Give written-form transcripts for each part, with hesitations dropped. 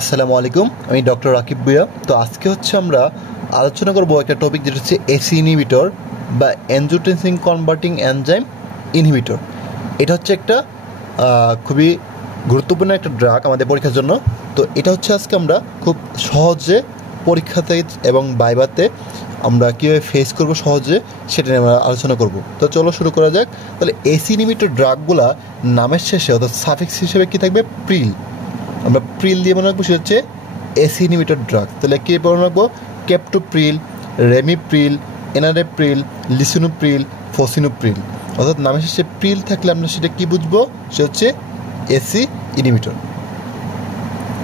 আসসালামু আলাইকুম, আমি ডক্টর রাকিব ভুঁইয়া। তো আজকে আমরা আলোচনা করব একটা টপিক যেটা হচ্ছে এসি ইনহিবিটর বা অ্যানজিওটেনসিন কনভার্টিং এনজাইম ইনহিবিটর। এটা হচ্ছে একটা খুবই গুরুত্বপূর্ণ একটা ড্রাগ আমাদের পরীক্ষার জন্য। তো এটা হচ্ছে আজকে আমরা খুব সহজে পরীক্ষাতে এবং ভাইভাতে আমরা কীভাবে ফেস করব সহজে সেটা নিয়ে আমরা আলোচনা করব। তো চলো শুরু করা যাক। তাহলে এসি ইনহিবিটর ড্রাগগুলা নামের শেষে অর্থাৎ সাফিক্স হিসেবে কী থাকবে? প্রিল। আমরা প্রিল দিয়ে মনে রাখবো, সেটা হচ্ছে এসি ইনহিবিটর ড্রাগ। তাহলে কী মনে রাখবো? কেপটোপ্রিল, রেমিপ্রিল, এনারেপ্রিল, লিসিনোপ্রিল, ফসিনোপ্রিল। অর্থাৎ নামের শেষে প্রিল থাকলে আমরা সেটা কী বুঝবো? সে হচ্ছে এসি ইনহিবিটর।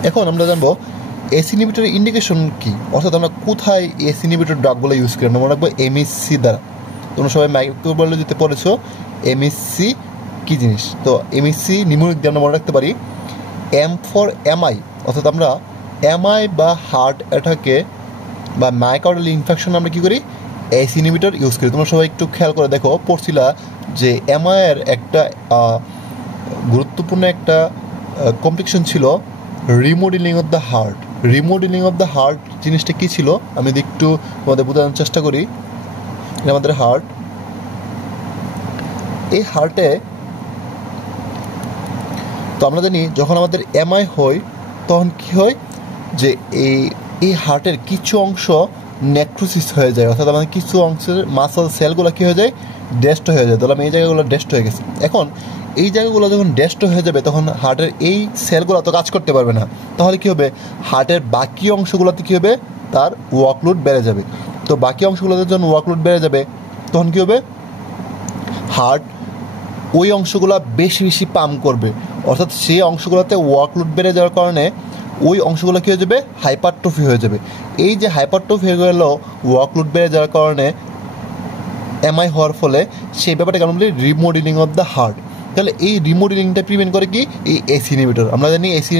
এখন আমরা জানবো এসি ইনহিবিটরের ইন্ডিকেশন কী, অর্থাৎ আমরা কোথায় এসি ইনহিবিটর ড্রাগগুলো ইউজ করি। আমরা মনে রাখবো এমএসসি দ্বারা। তোমরা সবাই মাইক্রোবায়োলজিতে পড়েছো এমএসসি কী জিনিস। তো এমএসসি নিউমোনিক দিয়ে আমরা মনে রাখতে পারি এম ফর এমআই, অর্থাৎ আমরা এমআই বা হার্ট অ্যাটাকে বা মায়োকার্ডিয়াল ইনফেকশন আমরা কী করি? এসি ইনহিবিটর ইউজ করি। তোমরা সবাই একটু খেয়াল করে দেখো, পড়ছিলা যে এমআইয়ের একটা গুরুত্বপূর্ণ একটা কমপ্লিকেশন ছিল remodelling of the heart. Remodelling of the heart জিনিসটা কী ছিল আমি যদি একটু তোমাদের বোঝানোর চেষ্টা করি। আমাদের হার্ট, এই হার্টে তো আমরা জানি যখন আমাদের এমআই হয় তখন কী হয় যে এই হার্টের কিছু অংশ নেক্রোসিস হয়ে যায়, অর্থাৎ আমাদের কিছু অংশের মাসল সেলগুলো কী হয়ে যায়? ডেস্ট হয়ে যায়। তাহলে এই জায়গাগুলো ডেস্ট হয়ে গেছে। এখন এই জায়গাগুলো যখন ডেস্ট হয়ে যাবে তখন হার্টের এই সেলগুলো তো কাজ করতে পারবে না। তাহলে কী হবে? হার্টের বাকি অংশগুলোতে কী হবে? তার ওয়ার্কলোড বেড়ে যাবে। তো বাকি অংশগুলোতে যখন ওয়ার্কলোড বেড়ে যাবে তখন কী হবে? হার্ট ওই অংশগুলো বেশি বেশি পাম্প করবে, অর্থাৎ সেই অংশগুলোতে ওয়ার্কলোড বেড়ে যাওয়ার কারণে ওই অংশগুলো কী হয়ে যাবে? হাইপারট্রফি হয়ে যাবে। এই যে হাইপারট্রফি হয়ে গেল ওয়ার্কলোড বেড়ে যাওয়ার কারণে এমআই হওয়ার ফলে সেই ব্যাপারটা কেন বলি? Remodelling of the heart. তাহলে এই রিমডেলিংটা প্রিভেন্ট করে কি? এই এসি ইনহিবিটর। আমরা জানি এসি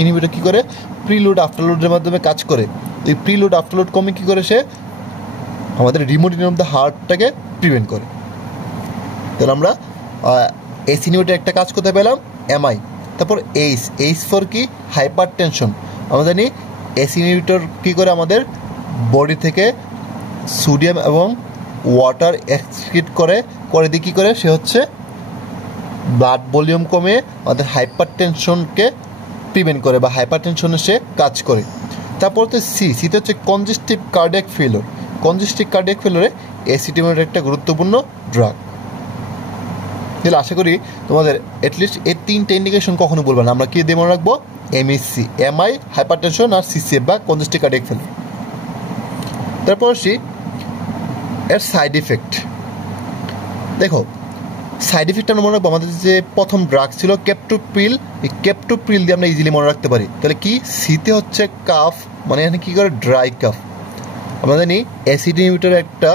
ইনহিবিটর কী করে? প্রিলোড আফটারলোডের মাধ্যমে কাজ করে। এই প্রিলোড আফটারলোড কমে কী করে? সে আমাদের রিমডেলিং অফ দ্য হার্টটাকে প্রিভেন্ট করে। তাহলে আমরা এসি ইনহিবিটর একটা কাজ করতে পেলাম এমআই। তারপর এইচ ফর কি? Hyper tension. আমরা জানি এসি ইনহিবিটর কী করে? আমাদের বডি থেকে সোডিয়াম এবং ওয়াটার এক্সক্রিট করে দিয়ে কী করে? সে হচ্ছে ব্লাড ভলিউম কমে আমাদের হাইপার টেনশনকে প্রিভেন্ট করে বা হাইপার টেনশনে সে কাজ করে। তারপর তো সিতে হচ্ছে congestive cardiac failure. Congestive cardiac ফেলিওরে এসি ইনহিবিটর একটা গুরুত্বপূর্ণ ড্রাগ। তাহলে আশা করি তোমাদের অ্যাটলিস্ট এই তিনটে ইন্ডিকেশন কখনো বলবো না। আমরা কী দিয়ে মনে রাখবো? এমএসসি, এমআই, হাইপারটেনশন আর সিসিএফ বা কনজেস্টিভ কার্ডিয়াক ফেলিওর। তারপর আসি এর সাইড ইফেক্ট। দেখো সাইড ইফেক্ট আমরা মনে রাখবো আমাদের যে প্রথম ড্রাগ ছিল কেপটোপ্রিল। এই কেপটোপ্রিল দিয়ে আমরা ইজিলি মনে রাখতে পারি। তাহলে কি? সিতে হচ্ছে কাফ, মানে এখানে কী করে? Dry calf. আমরা জানি অ্যাসিড ইনহিবিটরের একটা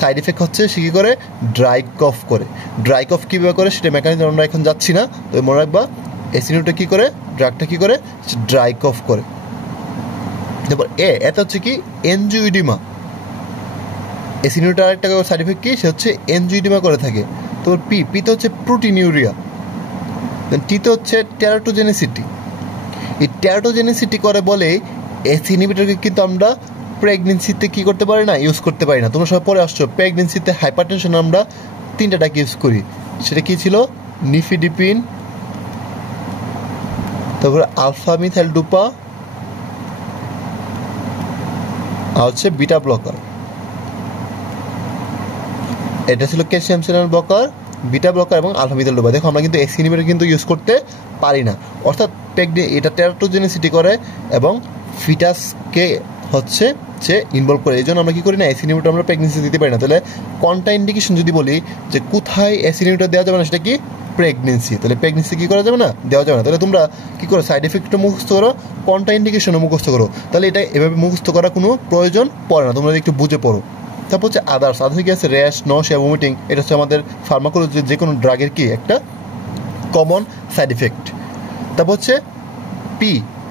সাইড এফেক্ট হচ্ছে সে কী করে? ড্রাই কফ করে। ড্রাই কফ কীভাবে করে সেটা মেকানিজম আমরা এখন যাচ্ছি না। তো মনে রাখবা অ্যাসিড ইনহিবিটর কী করে? ড্রাগটা কী করে? ড্রাই কফ করে। তারপর এটা হচ্ছে কি? এনজিওইডিমা। অ্যাসিড ইনহিবিটর আরেকটা সাইড এফেক্ট কি? সে হচ্ছে এনজিওইডিমা করে থাকে। তারপর পিতে হচ্ছে প্রোটিনিউরিয়া। টিতে হচ্ছে টেরাটোজেনিসিটি। এই টেরাটোজেনিসিটি করে বলে অ্যাসিড ইনহিবিটরকে কিন্তু আমরা প্রেগনেন্সিতে কী করতে পারি না? ইউজ করতে পারি না। তোমরা সবাই পরে আসছো প্রেগনেন্সিতে হাইপারটেনশন আমরা তিনটা ডাক ইউজ করি। সেটা কী ছিল? নিফিডিপিন, তারপরে আলফা মিথাইল ডোপা আর হচ্ছে বিটা ব্লকার। এটা ছিল calcium channel blocker, beta blocker এবং আলফা মিথাইল ডোপা। দেখো আমরা কিন্তু এসি ইনহিবিটর কিন্তু ইউজ করতে পারি না, অর্থাৎ এটা টেরাটোজেনিসিটি করে এবং ফিটাসকে হচ্ছে সে ইনভলভ করে। এই জন্য আমরা কী করি না? এসি ইনহিবিটর আমরা প্রেগনেন্সি দিতে পারি না। তাহলে কন্ট্রা ইন্ডিকেশন যদি বলি যে কোথায় এসি ইনহিবিটর দেওয়া যাবে না, সেটা কি? প্রেগনেন্সি। তাহলে প্রেগনেন্সি কী করা যাবে না? দেওয়া যাবে না। তাহলে তোমরা কী করো? সাইড এফেক্টটা মুখস্থ করো, কন্ট্রা ইন্ডিকেশনও মুখস্থ করো। তাহলে এটা এভাবে মুখস্থ করার কোনো প্রয়োজন পড়ে না, তোমরা একটু বুঝে পড়ো। তারপর হচ্ছে আদার্স কি আছে? Rash, nausea, vomiting. এটা হচ্ছে আমাদের ফার্মাকোলজির যে কোনো ড্রাগের কি একটা কমন সাইড ইফেক্ট। তারপর হচ্ছে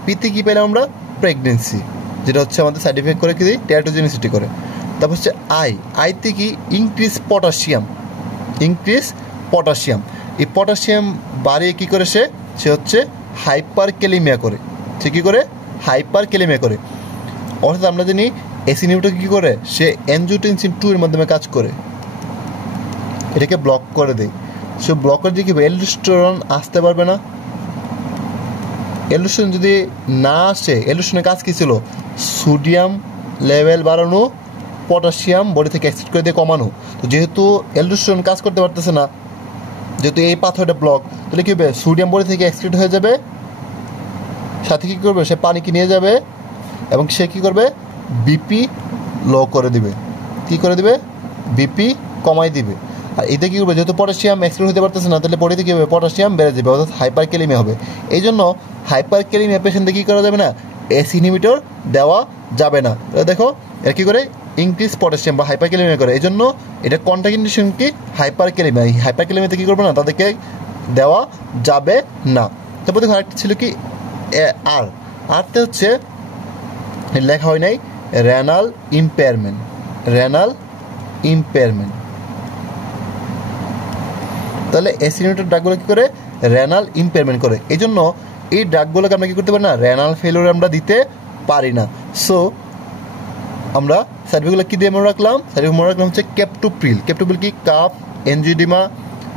পিতে কী পেলাম আমরা? প্রেগনেন্সি, যেটা হচ্ছে আমাদের সাইড ইফেক্ট করে কি? টেরাটোজেনিসিটি করে। তারপর হচ্ছে আইতে কি? Increase potassium. এই পটাশিয়াম বাড়িয়ে কী করে? সে হচ্ছে হাইপার ক্যালিমিয়া করে। সে কী করে? হাইপার ক্যালিমিয়া করে। অর্থাৎ আমরা জানি এসি ইনহিবিটর কী করে, সে অ্যানজিওটেনসিন 2 এর মাধ্যমে কাজ করে, এটাকে ব্লক করে দেয়। সে ব্লক করে দিয়ে কি অ্যালডোস্টেরন আসতে পারবে না। অ্যালডোস্টেরন যদি না আসে, অ্যালডোস্টেরনের কাজ কী ছিল, সোডিয়াম লেভেল বাড়ানো, পটাশিয়াম বডি থেকে এক্সিট করে দিয়ে কমানো। তো যেহেতু অ্যালডোস্টেরন কাজ করতে পারতেছে না, যেহেতু এই পাথরটা ব্লক, তাহলে কী হবে, সোডিয়াম বডি থেকে এক্সক্রিট হয়ে যাবে, সাথে কী করবে, সে পানিকে নিয়ে যাবে এবং সে কী করবে, বিপি লো করে দিবে। কী করে দিবে, বিপি কমাই দিবে। আর এতে কী করবে, যেহেতু পটাশিয়াম এক্সক্রিট হতে পারতেছে না, তাহলে বডিতে কী হবে, পটাশিয়াম বেড়ে যাবে, অর্থাৎ হাইপার ক্যালিমিয়া হবে। এই জন্য হাইপার ক্যালিমিয়া পেশেন্টে কী করা যাবে না, এসি ইনহিবিটর দেওয়া যাবে না। দেখো এর কী করে, ইনক্রিজ পটাশিয়াম বা হাইপার ক্যালিমিয়া করে। এই জন্য এটা কন্ট্রাইন্ডিকেশন কি, হাইপার ক্যালিমিয়া। এই হাইপার ক্যালিমিয়াতে কী করবে না, তাদেরকে দেওয়া যাবে না। তারপর দেখো আরেকটা ছিল কি, আর আরতে হচ্ছে লেখা হয় নাই, রেনাল ইম্পেয়ারমেন্ট। রেনাল ইম্পেয়ারমেন্ট, তাহলে এসি ইনহিবিটর ড্রাগগুলো কী করে, রেনাল ইম্পেয়ারমেন্ট করে। এই জন্য এই ড্রাগগুলোকে আমরা কী করতে পারি না, রেনাল ফেলিওর আমরা দিতে পারি না। সো আমরা সার্টিফিকেটগুলো কী দিয়ে মনে রাখলাম, সার্টিফিকেট মনে রাখলাম হচ্ছে ক্যাপটোপ্রিল। ক্যাপটোপ্রিল কি, কাফ, এনজিডিমা,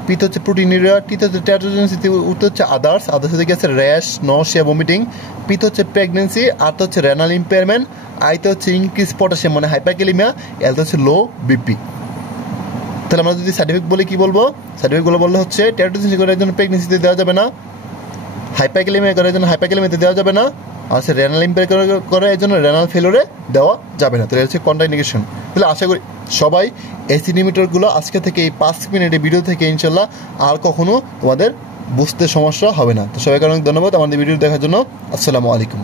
পিতে হচ্ছে প্রোটিনিউরিয়া, টিতে হচ্ছে টেরাটোজেনিসিস, উঠতে হচ্ছে আদার্স, আদার্স হতে গেছে র্যাশ, নশিয়া, ভমিটিং, পিতে হচ্ছে প্রেগনেন্সি, আরতে হচ্ছে রেনাল ইম্পেয়ারমেন্ট, আইতে হচ্ছে ইনক্রিজ পটাশিয়াম মানে হাইপারক্যালিমিয়া, এলতে হচ্ছে লো বিপি। তাহলে আমরা যদি সার্টিফিকেট বলে কী বলবো, সার্টিফিকেটগুলো বললে হচ্ছে টেরাটোজেনিসিস করার জন্য প্রেগনেন্সিতে দেওয়া যাবে না, হাইপারক্যালিমিয়া করার জন্য হাইপারক্যালিমিয়াতে দেওয়া যাবে না, আর সে রেনাল ইম্পেয়ার করে এই জন্য রেনাল ফেলোরে দেওয়া যাবে না। তাহলে হচ্ছে কন্ট্রাইন্ডিকেশন। তাহলে আশা করি সবাই এসি ইনহিবিটরগুলো আজকে থেকে এই 5 মিনিটের ভিডিও থেকে ইনশাল্লাহ আর কখনো তোমাদের বুঝতে সমস্যা হবে না। তো সবাইকে অনেক ধন্যবাদ আমাদের ভিডিও দেখার জন্য। আসসালামু আলাইকুম।